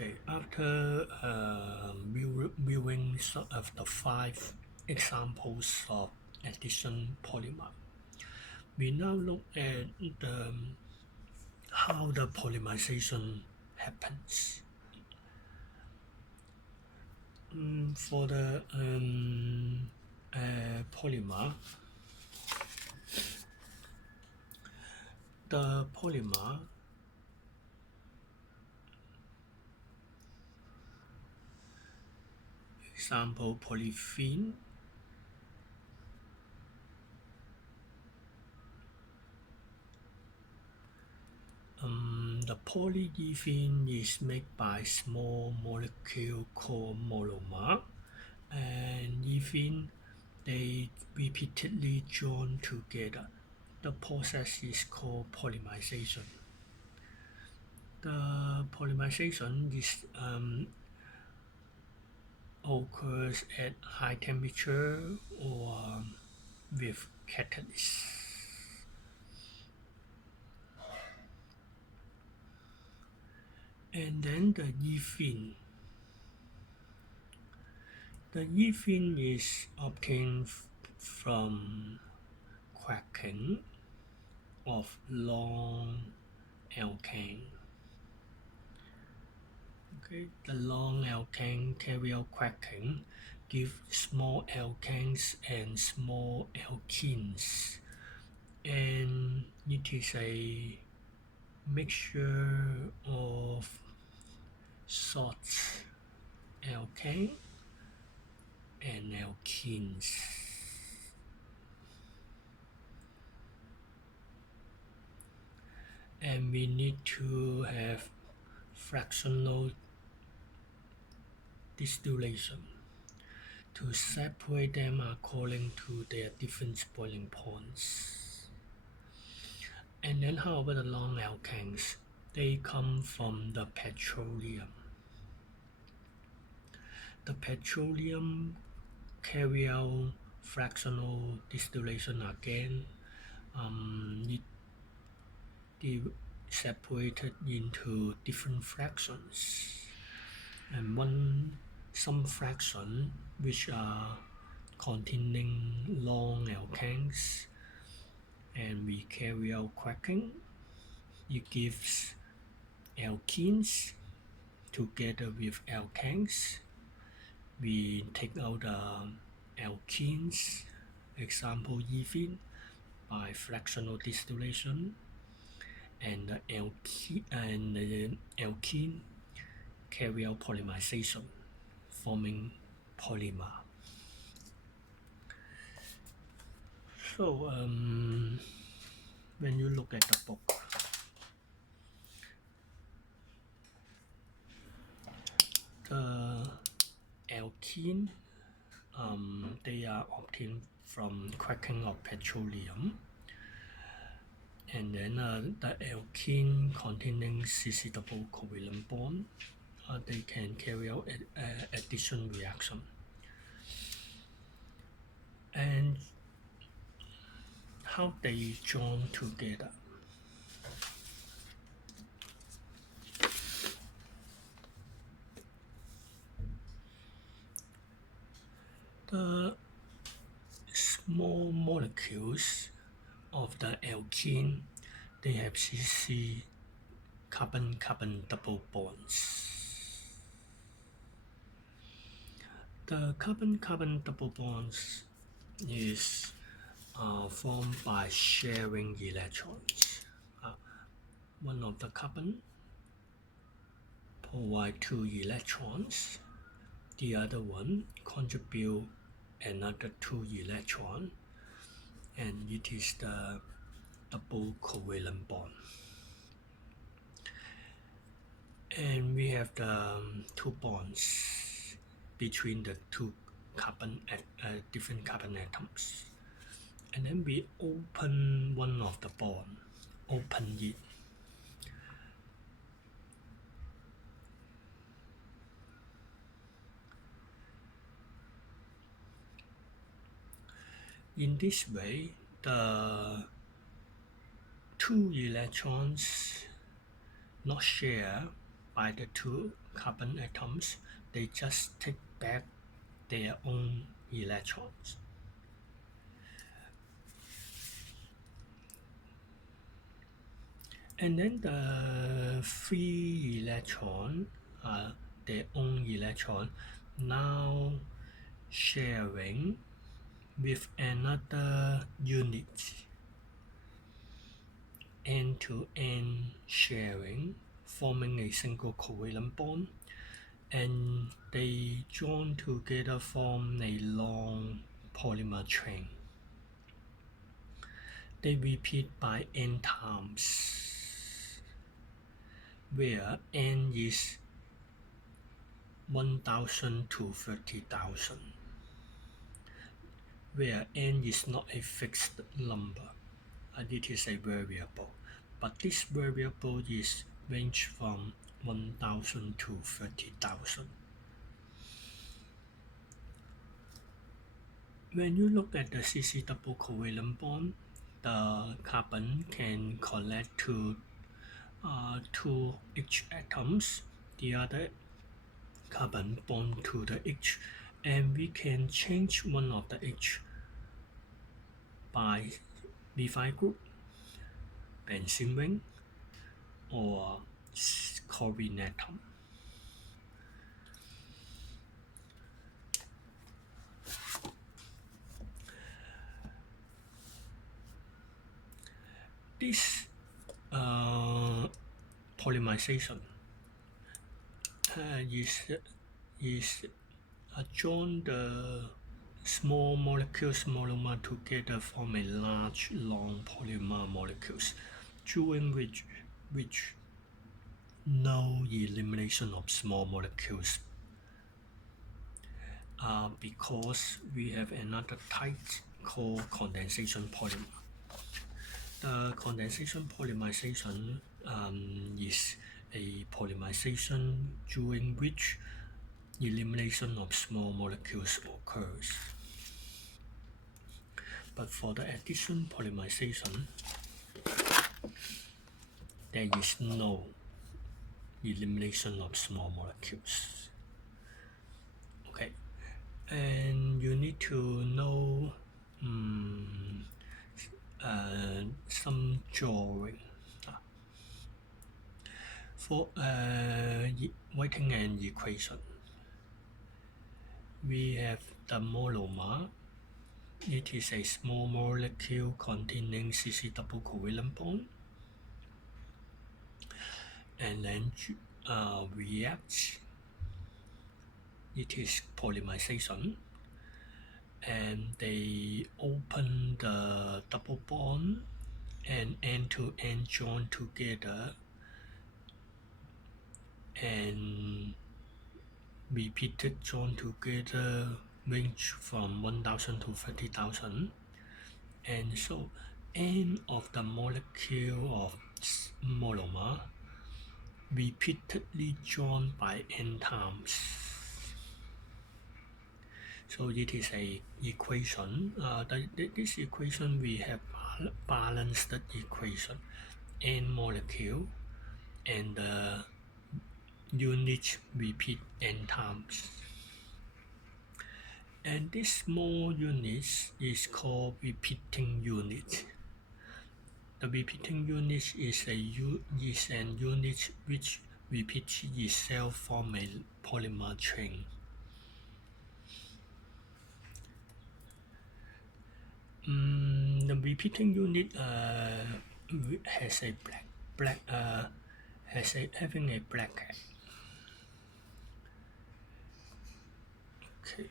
Okay, after viewing sort of the 5 examples of addition polymer, we now look at how the polymerization happens. For the polymer, example polythene, the polyethylene is made by small molecule called monomer, and ethylene they repeatedly join together. The process is called polymerization. The polymerization is occurs at high temperature or with catalyst. And then the ethylene. The ethylene is obtained from cracking of long alkane. Okay, the long alkane carry out cracking, give small alkanes and small alkenes, and it is a mixture of salts, alkane and alkenes. And we need to have fractional distillation to separate them according to their different boiling points. And then how about the long alkanes? They come from the petroleum. The petroleum carry out fractional distillation again. It separated into different fractions, and some fraction which are containing long alkanes, and we carry out cracking. It gives alkenes together with alkanes. We take out the alkenes, example ethylene, by fractional distillation, and the alkene carry out polymerization, forming polymer. So when you look at the book, the alkene they are obtained from cracking of petroleum, and then the alkene containing cis double covalent bond, they can carry out addition reaction. And how they join together. The small molecules of the alkene, they have CC carbon-carbon double bonds. The carbon-carbon double bonds is formed by sharing electrons. One of the carbon provide 2 electrons, the other one contribute another 2 electrons, and it is the double covalent bond. And we have the 2 bonds between the 2 different carbon atoms. And then we open one of the bond, open it. In this way, the 2 electrons not share, by the two carbon atoms, they just take back their own electrons. And then the free electron, their own electron, now sharing with another unit, end-to-end sharing, forming a single covalent bond, and they join together form a long polymer chain. They repeat by n times, where n is 1000 to 30,000, where n is not a fixed number, it is a variable, but this variable is range from 1000 to 30,000. When you look at the CC double covalent bond, the carbon can collect to two H atoms, the other carbon bond to the H, and we can change one of the H by B5 group, benzene ring, or chlorine atom. This polymerization is join the small molecules monomer together form a large long polymer molecules, during which no elimination of small molecules, because we have another type called condensation polymer. The condensation polymerization is a polymerization during which elimination of small molecules occurs. But for the addition polymerization, there is no elimination of small molecules. Okay, and you need to know some drawing. For writing an equation, we have the monomer. It is a small molecule containing CC double covalent bond, and then react. It is polymerization, and they open the double bond and end-to-end join together and repeated join together range from 1000 to 30,000, and so n of the molecule of monomer repeatedly joined by n times. So it is a equation. This equation we have balanced equation, n molecule and the unit repeat n times. And this small unit is called repeating unit. The repeating unit is an unit which repeats itself from a polymer chain. The repeating unit has a having a black hat. Okay.